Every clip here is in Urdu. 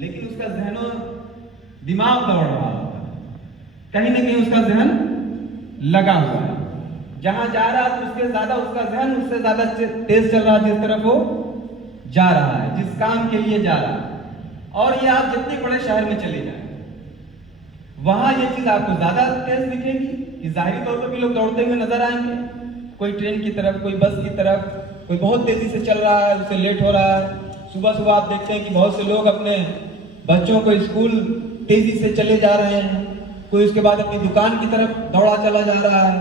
لیکن اس کا ذہن و دماغ دوڑ رہا ہوتا ہے، کہیں نہ کہیں اس کا ذہن لگا ہوا ہے، جہاں جا رہا ہے تو اس کا ذہن اس سے زیادہ تیز چل رہا ہے جس طرف وہ جا رہا ہے، جس کام کے لیے جا رہا ہے۔ اور یہ آپ جتنے بڑے شہر میں چلے جائیں وہاں یہ چیز آپ کو زیادہ تیز دکھے گی کہ ظاہری طور پر بھی لوگ دوڑتے ہوئے نظر آئیں گے، کوئی ٹرین کی طرف، کوئی بس کی طرف، کوئی بہت تیزی سے چل رہا ہے، اسے لیٹ ہو رہا ہے۔ صبح صبح آپ دیکھتے ہیں کہ بہت سے لوگ اپنے بچوں کو اسکول تیزی سے چلے جا رہے ہیں، کوئی اس کے بعد اپنی دکان کی طرف دوڑا چلا جا رہا ہے،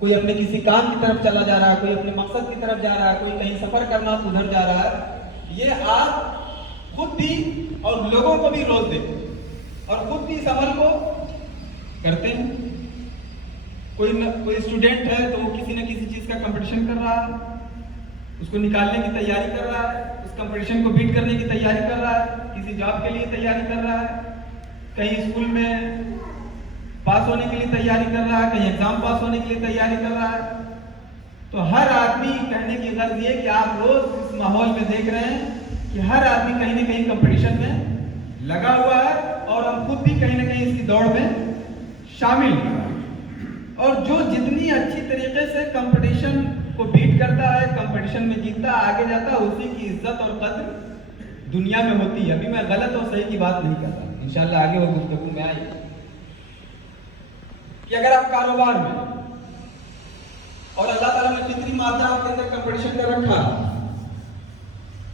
کوئی اپنے کسی کام کی طرف چلا جا رہا ہے، کوئی اپنے مقصد کی طرف جا رہا ہے، کوئی کہیں سفر کرنا ادھر جا رہا ہے۔ یہ آپ خود بھی اور لوگوں کو بھی روز دیتے ہیں اور خود بھی اس عمل کو کرتے ہیں۔ کوئی اسٹوڈنٹ ہے تو وہ کسی نہ کسی چیز کا کمپٹیشن کر رہا ہے، اس کو نکالنے کی تیاری کر رہا ہے، اس کمپٹیشن کو بیٹ کرنے کی تیاری کر رہا ہے، کسی جاب کے لیے تیاری کر رہا ہے، کہیں اسکول میں پاس ہونے کے لیے تیاری کر رہا ہے، کہیں ایگزام پاس ہونے کے لیے تیاری کر رہا ہے۔ تو ہر آدمی، کہنے کی غرض یہ کہ آپ روز اس ماحول میں دیکھ رہے ہیں کہ ہر آدمی کہیں نہ کہیں کمپٹیشن میں لگا ہوا ہے اور ہم خود بھی کہیں نہ کہیں اس کی دوڑ میں شامل ہیں۔ اور جو جتنی اچھی طریقے سے کمپٹیشن کو بیٹ کرتا ہے، کمپٹیشن میں جیتتا ہے، آگے جاتا ہے، اسی کی عزت اور قدر دنیا میں ہوتی ہے۔ ابھی میں غلط اور صحیح کی بات نہیں کرتا، انشاءاللہ آگے وہ گفتگو میں آئی کہ اگر آپ کاروبار میں اور اللہ تعالیٰ نے فطری مادہ آپ کے اندر کمپٹیشن کر رکھا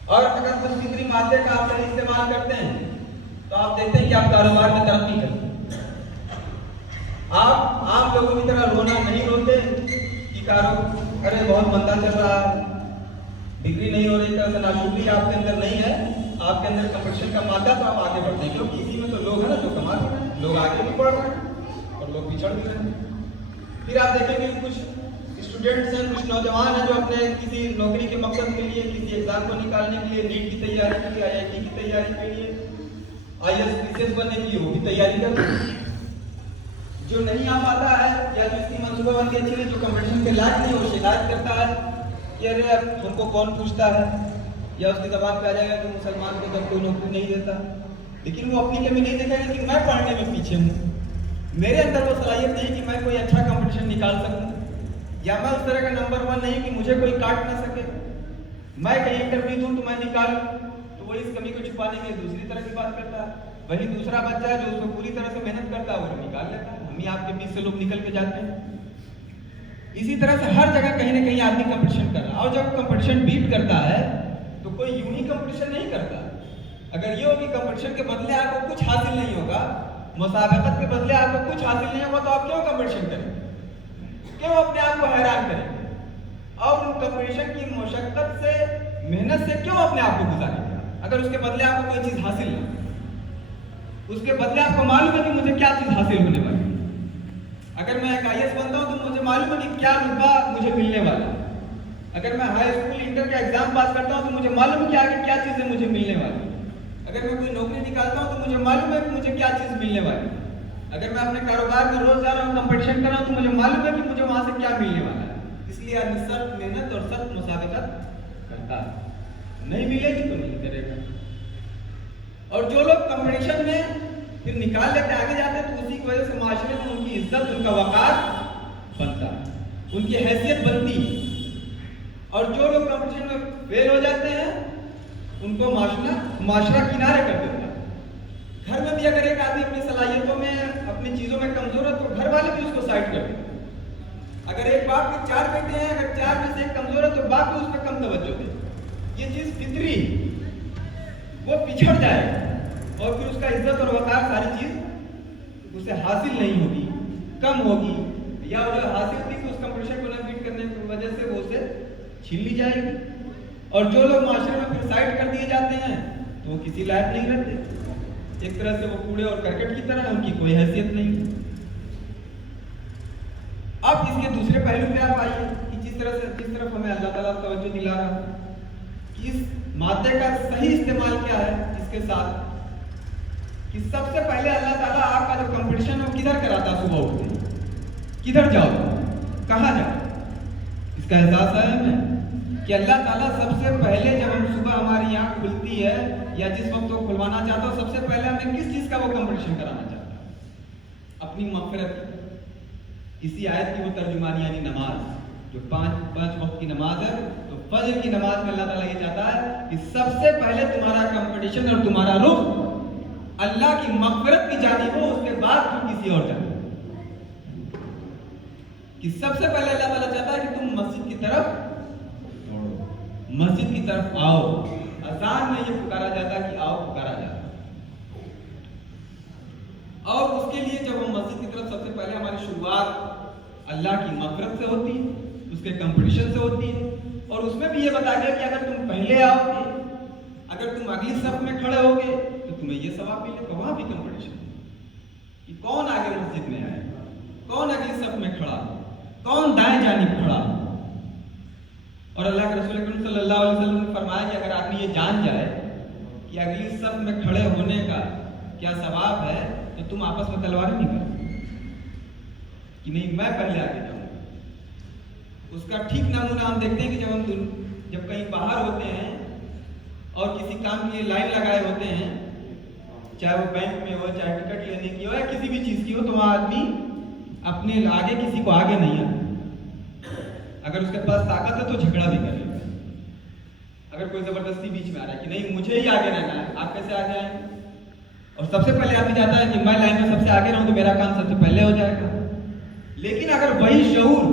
اور اگر اس فطری مادے کا آپ صحیح استعمال کرتے ہیں تو آپ دیکھتے ہیں کہ آپ کاروبار میں ترقی کرتے ہیں۔ آپ عام لوگوں کی طرح رونا نہیں روتے کہ ارے بہت مندہ چل رہا ہے، ڈگری نہیں ہو رہی، طرح سے ناشکری آپ کے اندر نہیں ہے، آپ کے اندر کمپٹیشن کا مادہ، تو آپ آگے بڑھتے ہیں، کیونکہ اسی میں تو لوگ ہیں نا جو کما بھی رہے ہیں، لوگ آگے بھی بڑھ رہے ہیں اور لوگ پچھڑ بھی رہے ہیں۔ پھر آپ دیکھیں گے کچھ اسٹوڈنٹس ہیں، کچھ نوجوان ہیں جو اپنے کسی نوکری کے مقصد کے لیے، کسی ایگزام کو نکالنے کے لیے، نیٹ کی تیاری کے لیے، آئی آئی ٹی کی تیاری کے لیے، I S P C S بننے کے لیے وہ بھی تیاری کرتے ہیں۔ جو نہیں آ پاتا ہے یا جس کی منصوبہ بندی اچھی نہیں، جو کمپٹیشن کے لائق نہیں، وہ شکایت کرتا ہے کہ ارے اب ہم کو کون پوچھتا ہے، یا اس کی زبان پہ آ جائے گا کہ مسلمان کو جب کوئی نوکری نہیں دیتا، لیکن وہ اپنی کمی نہیں دیکھا کہ میں پڑھنے میں پیچھے ہوں، میرے اندر وہ صلاحیت نہیں کہ میں کوئی اچھا کمپٹیشن نکال سکوں، یا میں اس طرح کا نمبر 1 نہیں کہ مجھے کوئی کاٹ نہ سکے، میں کہیں انٹرویو دوں تو میں نکالوں، تو وہ اس کمی کو چھپانے کے لیے دوسری طرح کی بات کرتا ہے۔ وہی دوسرا بچہ ہے جو اس کو پوری طرح سے محنت کرتا ہے، وہ نکال لیتا ہے۔ ہم ہی آپ کے بیچ سے لوگ نکل کے جاتے ہیں۔ اسی طرح سے ہر جگہ کہیں نہ کہیں آدمی کمپٹیشن کر رہا ہے، اور جب کمپٹیشن بیٹ کرتا ہے تو کوئی یوں ہی کمپٹیشن نہیں کرتا۔ اگر یہ ہو کہ کمپٹیشن کے بدلے آپ کو کچھ حاصل نہیں ہوگا، مسابقت کے بدلے آپ کو کچھ حاصل نہیں ہوگا، تو آپ کیوں کمپٹیشن کریں، کیوں اپنے آپ کو حیران کریں، اور ان کمپٹیشن کی مشقت سے، محنت سے کیوں اپنے آپ کو گزاریں اگر اس کے بدلے آپ کو کوئی چیز حاصل نہ ہو؟ اس کے بدلے آپ کو معلوم ہے کہ مجھے کیا چیز حاصل ہونے والی ہے۔ اگر میں ایک آئی ایس بنتا ہوں تو مجھے معلوم ہے کہ کیا رتبہ مجھے ملنے والا ہے۔ اگر میں ہائی اسکول انٹر کا ایگزام پاس کرتا ہوں تو مجھے معلوم ہے کہ آگے کیا چیزیں مجھے ملنے والی ہیں۔ اگر میں کوئی نوکری نکالتا ہوں تو مجھے معلوم ہے کہ مجھے کیا چیز ملنے والی ہے۔ اگر میں اپنے کاروبار میں روز جا رہا ہوں، کمپٹیشن کر رہا ہوں، تو مجھے معلوم ہے کہ مجھے وہاں سے کیا ملنے والا ہے۔ اس لیے آدمی سخت محنت اور سخت مسابقت کرتا ہے، نہیں ملے گی تو نہیں کرے گا۔ اور جو لوگ کمپٹیشن میں پھر نکال لیتے آگے جاتے ہیں تو اسی کی وجہ سے معاشرے میں ان کی عزت، ان کا وقار بنتا ہے، ان کی حیثیت بنتی ہے۔ اور جو لوگ کمپٹیشن میں فیل ہو جاتے ہیں ان کو معاشرہ کنارے کر دیتا ہے۔ گھر میں بھی اگر ایک آدمی اپنی صلاحیتوں میں، اپنی چیزوں میں کمزور ہے تو گھر والے بھی اس کو سائڈ کر دیتے ہیں۔ اگر ایک باپ کے 4 بیٹے ہیں، اگر 4 میں سے ایک کمزور ہے تو باپ بھی اس پہ کم توجہ دے۔ یہ چیز فطری وہ پچھڑ جائے گا اور پھر اس کا عزت اور وقار ساری چیز اسے حاصل نہیں ہوگی، کم ہوگی، یا جو حاصل تھی تو اس کمپٹیشن کو نہ بیٹ کرنے کی وجہ سے وہ اسے چھین لی جائے گی۔ اور جو لوگ معاشرے میں پھر سائڈ کر دیے جاتے ہیں تو وہ کسی لائق نہیں رہتے، ایک طرح سے وہ کوڑے اور کرکٹ کی طرح، ان کی کوئی حیثیت نہیں۔ اب اس کے دوسرے پہلو پہ آپ آئیے کہ جس طرف ہمیں اللہ تعالیٰ توجہ دلا رہا ہے کہ اس مادے کا صحیح استعمال کیا ہے اس کے ساتھ، کہ سب سے پہلے اللہ تعالیٰ آپ کا جو کمپٹیشن ہے وہ کدھر کراتا ہے؟ صبح اٹھتے کدھر جاؤ، کہاں جاؤ، اس کا احساس ہے ہمیں؟ کہ اللہ تعالیٰ سب سے پہلے جب ہم صبح ہماری آنکھ کھلتی ہے یا جس وقت وہ کھلوانا چاہتا ہو، سب سے پہلے ہمیں کس چیز کا وہ کمپٹیشن کرانا چاہتا ہے؟ اپنی مغفرت کی۔ اسی آیت کی وہ ترجمانی یعنی نماز، جو پانچ وقت کی نماز ہے، تو فجر کی نماز میں اللہ تعالیٰ یہ چاہتا ہے کہ سب سے پہلے تمہارا کمپٹیشن اور تمہارا رخ اللہ کی مغفرت کی جانب ہو، اس کے بعد پھر کسی اور جانب۔ کہ سب سے پہلے اللہ تعالیٰ چاہتا ہے کہ تم مسجد کی طرف آؤ۔ اذان میں یہ پکارا جاتا ہے کہ آؤ، پکارا جاتا ہے۔ اور اس کے لیے جب ہم مسجد کی طرف، سب سے پہلے ہماری شروعات اللہ کی مغفرت سے ہوتی ہے، اس کے کمپٹیشن سے ہوتی ہے۔ اور اس میں بھی یہ بتا گیا کہ اگر تم پہلے آؤ گے، اگر تم اگلی صف میں کھڑے ہوگے تو تمہیں یہ ثواب ملے گا۔ وہاں بھی کمپٹیشن کہ کون آگے مسجد میں آئے، کون اگلی صف میں کھڑا، کون دائیں جانب کھڑا۔ اور اللہ کے رسول اکرم صلی اللہ علیہ وسلم نے فرمایا کہ اگر آدمی یہ جان جائے کہ اگلی صف میں کھڑے ہونے کا کیا ثواب ہے، تو تم آپس میں تلوار نہیں کرو کہ نہیں میں پہلے آگے جاؤں۔ اس کا ٹھیک نمونہ ہم دیکھتے ہیں کہ جب کہیں باہر ہوتے ہیں اور کسی کام کے لیے لائن لگائے ہوتے ہیں، چاہے وہ بینک میں ہو، چاہے ٹکٹ لینے کی ہو یا کسی بھی چیز کی ہو، تو وہاں آدمی اپنے آگے کسی کو آگے نہیں آتا۔ اگر اس کے پاس طاقت ہے تو جھگڑا بھی کرے گا۔ اگر کوئی زبردستی بیچ میں آ رہا ہے کہ نہیں مجھے ہی آگے رہنا ہے، آپ کیسے آگے آئیں گے؟ اور سب سے پہلے آدمی چاہتا ہے کہ میں لائن میں سب سے آگے رہوں تو میرا کام سب سے پہلے ہو جائے گا۔ لیکن اگر وہی شعور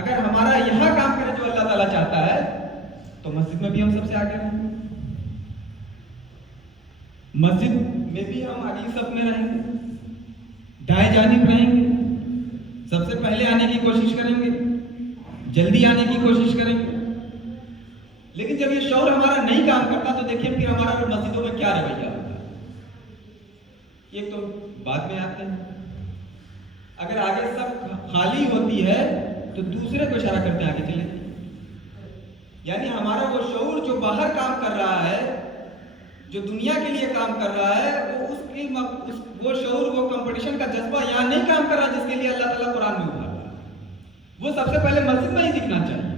اگر ہمارا یہاں کام کرے جو اللہ تعالیٰ چاہتا ہے، تو مسجد میں بھی ہم سب سے آگے رہیں گے، مسجد میں بھی ہم اگلی صف میں رہیں گے، دائیں جانب رہیں گے، سب سے پہلے آنے کی کوشش کریں گے، جلدی آنے کی کوشش کریں گے۔ لیکن جب یہ شعور ہمارا نہیں کام کرتا تو دیکھیں پھر ہمارا مسجدوں میں کیا رویہ ہوتا ہے۔ ایک تو بعد میں آتے ہیں، اگر آگے سب خالی ہوتی ہے تو دوسرے کو اشارہ کرتے آگے چلے۔ یعنی ہمارا وہ شعور جو باہر کام کر رہا ہے، جو دنیا کے لیے کام کر رہا ہے، وہ شعور، وہ کمپٹیشن کا جذبہ یہاں نہیں کام کر رہا جس کے لیے اللہ تعالیٰ قرآن میں ابھار رہا ہے۔ وہ سب سے پہلے مسجد میں ہی دکھنا چاہیے۔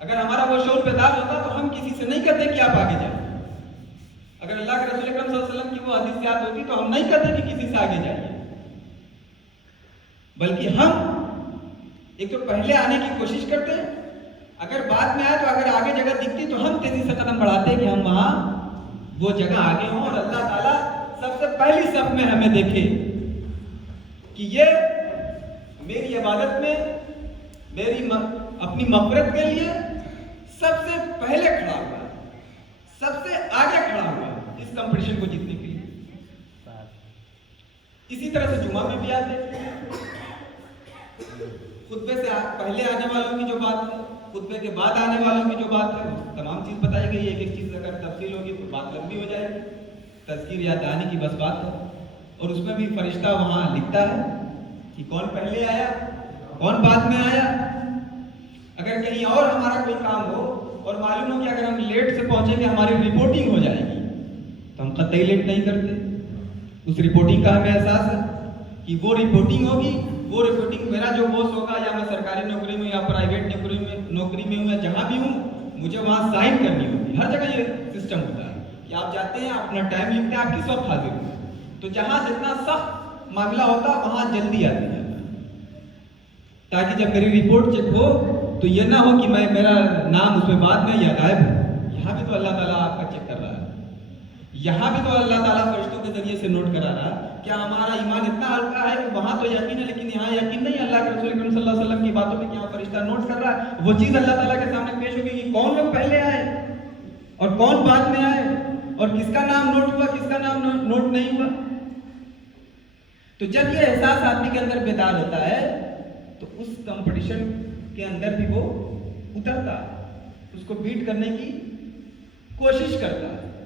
اگر ہمارا وہ شعور بیدار ہوتا تو ہم کسی سے نہیں کہتے کہ آپ آگے جائیں۔ اگر اللہ کے رسول اکرم صلی اللہ علیہ وسلم کی وہ حدیث یاد ہوتی تو ہم نہیں کہتے کہ کسی سے آگے جائیے، بلکہ ہم ایک تو پہلے آنے کی کوشش کرتے ہیں، اگر بعد میں آئے تو اگر آگے جگہ دکھتی تو ہم تیزی سے قدم بڑھاتے کہ ہم وہاں وہ جگہ آگے ہوں اور اللہ تعالیٰ سب سے پہلی صف میں ہمیں دیکھے کہ یہ میری عبادت میں، میری اپنی مغفرت کے لیے سب سے پہلے کھڑا ہوا، سب سے آگے کھڑا ہوا اس کمپٹیشن کو جیتنے کے لیے۔ اسی طرح سے جمعہ میں بھی آتے ہیں، خطبے سے پہلے آنے والوں کی جو بات ہے، خطبے کے بعد آنے والوں کی جو بات ہے، تمام چیز بتائی گئی۔ ایک ایک چیز اگر تفصیل ہوگی تو بات لمبی ہو جائے گی، تذکیر یا دہانی کی بس بات ہے۔ اور اس میں بھی فرشتہ وہاں لکھتا ہے کہ کون پہلے آیا، کون بعد میں آیا۔ اگر کہیں اور ہمارا کوئی کام ہو اور معلوم ہو کہ اگر ہم لیٹ سے پہنچیں گے ہماری رپورٹنگ ہو جائے گی، تو ہم قطعی لیٹ نہیں کرتے۔ اس رپورٹنگ کا ہمیں احساس ہے کہ وہ رپورٹنگ ہوگی، وہ رپورٹنگ میرا جو بوس ہوگا، یا میں سرکاری نوکری میں یا پرائیویٹ نوکری میں ہوں یا جہاں بھی ہوں، مجھے وہاں سائن کرنی ہوگی۔ ہر جگہ یہ سسٹم ہوتا ہے کہ آپ جاتے ہیں، اپنا ٹائم لکھتے ہیں، آپ کس وقت حاضر ہوں۔ تو جہاں جتنا سخت معاملہ ہوتا ہے وہاں جلدی آتی ہے، تاکہ جب میری رپورٹ چیک ہو تو یہ نہ ہو کہ میرا نام اس میں بعد میں یا غائب ہو۔ یہاں بھی تو اللہ تعالیٰ آپ کا چیک کر رہا ہے، یہاں بھی تو اللہ تعالیٰ فرشتوں کے ذریعے سے نوٹ کرا رہا ہے۔ کیا ہمارا ایمان اتنا ہلکا ہے کہ وہاں تو یقین ہے لیکن یہاں یقین نہیں؟ اللہ کے رسول اکرم صلی اللہ علیہ وسلم کی باتوں میں کیا فرشتہ نوٹ کر رہا ہے؟ وہ چیز اللہ تعالیٰ کے سامنے پیش ہوگی کہ کون لوگ پہلے آئے اور کون بعد میں آئے، اور کس کا نام نوٹ ہوا، کس کا نام نوٹ نہیں ہوا۔ تو جب یہ احساس آدمی کے اندر بیدار ہوتا ہے تو اس کمپٹیشن کے اندر بھی وہ اترتا ہے، اس کو بیٹ کرنے کی کوشش کرتا ہے،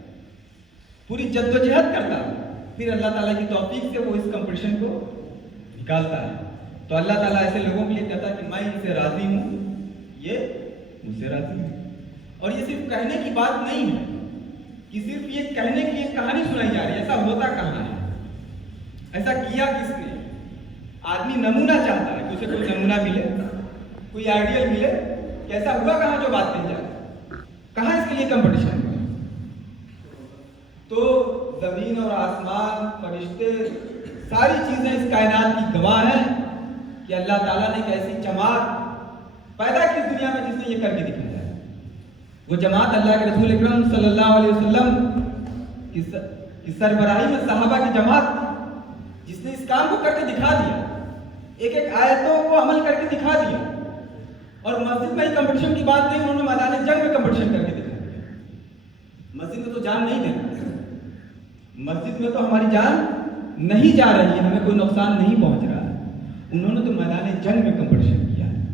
پوری جدوجہد کرتا ہے، پھر اللہ تعالیٰ کی توفیق سے وہ اس کمپٹیشن کو نکالتا ہے۔ تو اللہ تعالیٰ ایسے لوگوں کے لیے کہتا ہے کہ میں ان سے راضی ہوں، یہ مجھ سے راضی ہے۔ اور یہ صرف کہنے کی بات نہیں ہے کہ صرف یہ کہنے کی ایک کہانی سنائی جا رہی ہے، ایسا ہوتا کہاں ہے، ایسا کیا کس نے؟ آدمی نمونہ چاہتا ہے کہ اسے کوئی نمونہ ملے، کوئی آئیڈیل ملے، کہ ایسا ہوا کہاں جو بات کہی جائے؟ کہاں اس کے لیے کمپٹیشن ہوا؟ تو زمین اور آسمان، فرشتے، ساری چیزیں اس کائنات کی گواہ ہیں کہ اللہ تعالیٰ نے ایک ایسی جماعت پیدا کی دنیا میں جس نے یہ کر کے دکھایا ہے۔ وہ جماعت اللہ کے رسول اکرم صلی اللہ علیہ وسلم کی سربراہی میں صحابہ کی جماعت جس نے اس کام کو کر کے دکھا دیا، ایک ایک آیتوں کو عمل کر کے دکھا دیا۔ اور مسجد میں ہی کمپٹیشن کی بات نہیں، انہوں نے میدان جنگ میں کمپٹیشن کر کے دکھا دیا۔ مسجد میں تو جان نہیں دینا، مسجد میں تو ہماری جان نہیں جا رہی ہے، ہمیں کوئی نقصان نہیں پہنچ رہا ہے۔ انہوں نے تو میدان جنگ میں کمپٹیشن کیا ہے،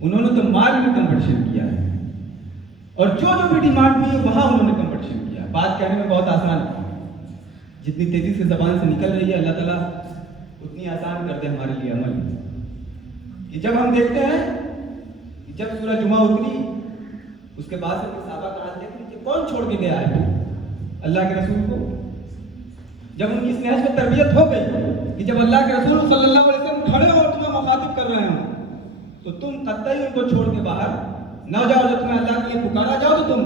انہوں نے تو مال میں کمپٹیشن کیا ہے، اور جو بھی ڈیمانڈ ہوئی ہے وہاں انہوں نے کمپٹیشن کیا۔ بات کہنے میں بہت آسان ہے، جتنی تیزی سے زبان سے نکل رہی ہے اللہ تعالیٰ اتنی آسان کر دے ہمارے لیے عمل۔ کہ جب ہم دیکھتے ہیں کہ جب سورہ جمعہ اتری، اس کے بعد سے صحابہ کا حال دیکھیں کہ کون چھوڑ کے گیا ہے اللہ کے رسول کو۔ جب ان کی اس نہج میں تربیت ہو گئی کہ جب اللہ کے رسول صلی اللہ علیہ وسلم کھڑے ہو اور تمہیں مخاطب کر رہے ہوں تو تم قطعی ان کو چھوڑ کے باہر نہ جاؤ، جب تمہیں اللہ کے لیے پکارا جاؤ تو تم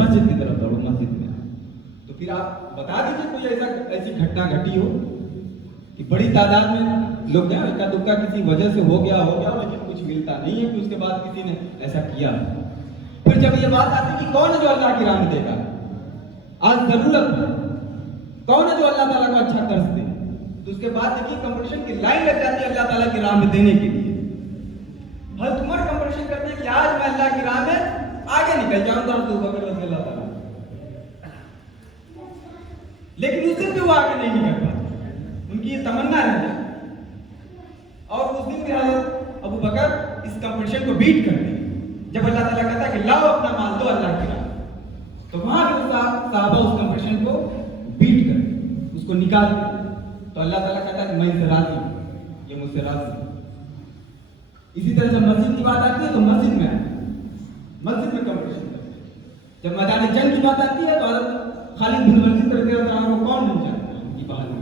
مسجد کی طرف دوڑو، مسجد میں۔ تو پھر آپ بتا دیجیے کوئی ایسی گھٹنا گھٹی ہو کہ بڑی تعداد میں لوگ کیا اکا دکا کسی وجہ سے ہو گیا لیکن کچھ ملتا نہیں ہے کہ اس کے بعد کسی نے ایسا کیا۔ پھر جب یہ بات آتی کہ کون ہے جو اللہ کی راہ میں دے گا، آج ضرورت ہے، کون ہے جو اللہ تعالیٰ کو اچھا قرض دے، تو اس کے بعد دیکھیے کمپٹیشن کی لائن لگ جاتی ہے اللہ تعالیٰ کی راہ میں دینے کے لیے۔ حضرت عمر کمپٹیشن کرتے ہیں کہ آج میں اللہ کی راہ میں آگے نکل جاؤں گا، تو بکر رضی اللہ تعالیٰ، لیکن اس دن بھی وہ آگے نہیں نکل پاتے، ان کی یہ تمنا رہ جاتی۔ اور اس دن بھی حضرت ابو بکر اس کمپٹیشن کو بیٹ کرتے ہیں۔ جب اللہ تعالیٰ کہتا ہے کہ لاؤ اپنا مال دو اللہ کی راہ، تو وہاں بھی صحابہ اس کمپٹیشن کو بیٹ کرتے، اس کو نکالتے، تو اللہ تعالیٰ کہتا ہے کہ میں ان سے راضی ہوں، یہ مجھ سے راضی ہوں۔ اسی طرح جب مسجد کی بات آتی ہے تو مسجد میں کمپٹیشن کرتے ہیں۔ جب میدان جنگ کی بات آتی ہے تو حضرت خالد بن ولید رضی اللہ عنہ کو کون نہیں جانتا ان کی بہادری،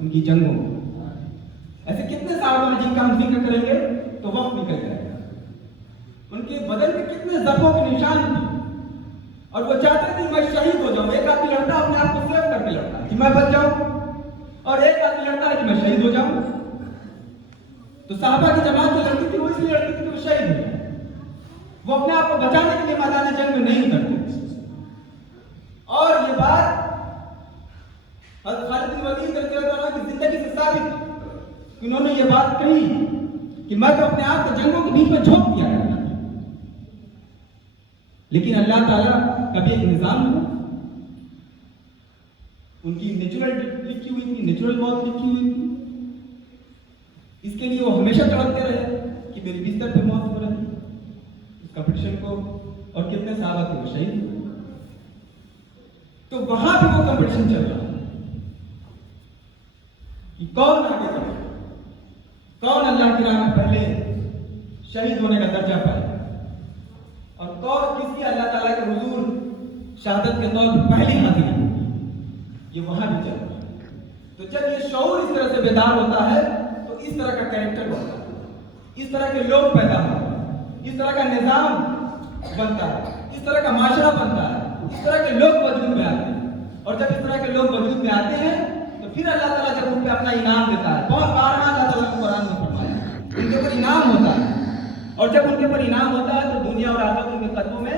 ان کی جنگوں میں۔ ایسے کتنے صحابہ ہیں جن کا ہم ذکر کریں گے تو وقت نکل جائے گا۔ ان کے بدن میں کتنے زخموں کے نشان تھے، اور وہ چاہتے تھے میں شہید ہو جاؤں۔ ایک آدمی لڑتا اپنے آپ کو سیو کر کے لڑتا کہ میں بچ جاؤں، اور ایک آدمی لڑتا ہے کہ میں شہید ہو جاؤں۔ تو صحابہ کی جماعت جو لڑتی تھی وہ اس لیے لڑتی تھی کہ وہ شہید ہو جائے، وہ اپنے آپ کو بچانے کے لیے میدان جنگ میں نہیں اترتے۔ اور یہ بات حضرت خالد بن ولید رضی اللہ عنہ کی زندگی سے ثابت ہے، انہوں نے یہ بات کہی کہ میں تو اپنے آپ کو جنگوں کے بیچ میں جھونک دیا کرتا تھا، لیکن اللہ تعالیٰ کا بھی ایک نظام ہے، ان کی نیچرل لکھی ہوئی تھی، نیچرل موت لکھی ہوئی تھی، اس کے لیے وہ ہمیشہ تڑپتے رہے کہ میری بستر پہ موت ہو رہی اس کمپٹیشن کو، اور کتنے صحابہ تھے وہ شہید ہوئے۔ تو وہاں بھی وہ کمپٹیشن چل رہا ہے کہ کون آگے بڑھے، کون اللہ کی راہ میں پہلے شہید ہونے کا درجہ پائے، اور کون کس کی اللہ تعالیٰ کے حضور شہادت کے طور پر پہلی حاضری ہوگی، یہ وہاں بھی چل رہا ہے۔ تو جب یہ شعور اس طرح سے بیدار ہوتا ہے تو اس طرح کا کریکٹر بنتا ہے، اس طرح کے لوگ پیدا ہوتے ہیں، اس طرح کا نظام بنتا ہے، اس طرح کا معاشرہ بنتا ہے، اس طرح کے لوگ وجود میں آتے ہیں۔ اور جب اس طرح کے لوگ وجود میں آتے ہیں تو پھر اللہ تعالیٰ جب ان پہ اپنا انعام دیتا ہے، بہت بارہا اللہ تعالیٰ نے قرآن میں فرمایا ان کے اوپر انعام ہوتا ہے، اور جب ان کے اوپر انعام ہوتا ہے تو دنیا اور آخرت ان کے قدموں میں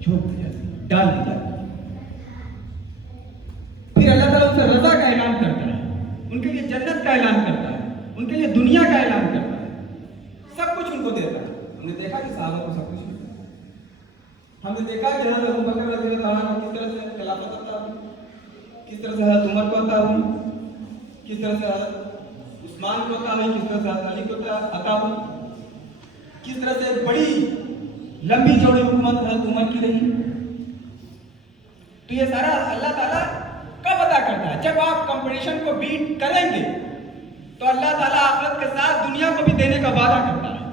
جھونک دی جاتی ہے، ڈال دی جاتی ہے۔ پھر اللہ تعالیٰ ان سے رضا کا اعلان کرتا ہے، ان کے لیے جنت کا اعلان کرتا ہے، ان کے لیے دنیا کا اعلان کرتا ہے، سب کچھ ان کو دیتا ہے۔ ہم نے دیکھا کہ صحابہ کو سب کچھ ملتا ہے، ہم نے دیکھا کہ حضرت ابو بکر رضی اللہ عنہ کس طرح سے خلافت عطا ہوئی، کس طرح سے حضرت عمر کو عطا ہوئی، کس طرح سے حضرت عثمان کو عطا ہوئی، کس طرح سے حضرت علی کو عطا ہوئی، کس طرح سے بڑی لمبی چوڑی حکومت حضرت عمر کی رہی۔ تو یہ سارا اللہ تعالیٰ کب عطا کرتا ہے؟ جب آپ کمپٹیشن کو بیٹ کریں گے تو اللہ تعالیٰ آخرت کے ساتھ دنیا کو بھی دینے کا وعدہ کرتا ہے۔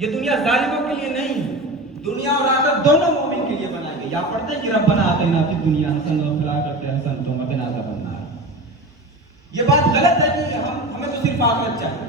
یہ دنیا ظالموں کے لیے نہیں ہے، دنیا اور آخرت دونوں مومن کے لیے بنائی گئی۔ آپ پڑھتے ہیں کہ ربنا آتنا فی الدنیا حسنۃ وفی الآخرۃ حسنۃ وقنا عذاب النار۔ یہ بات غلط ہے کہ ہمیں تو صرف آخرت چاہیے،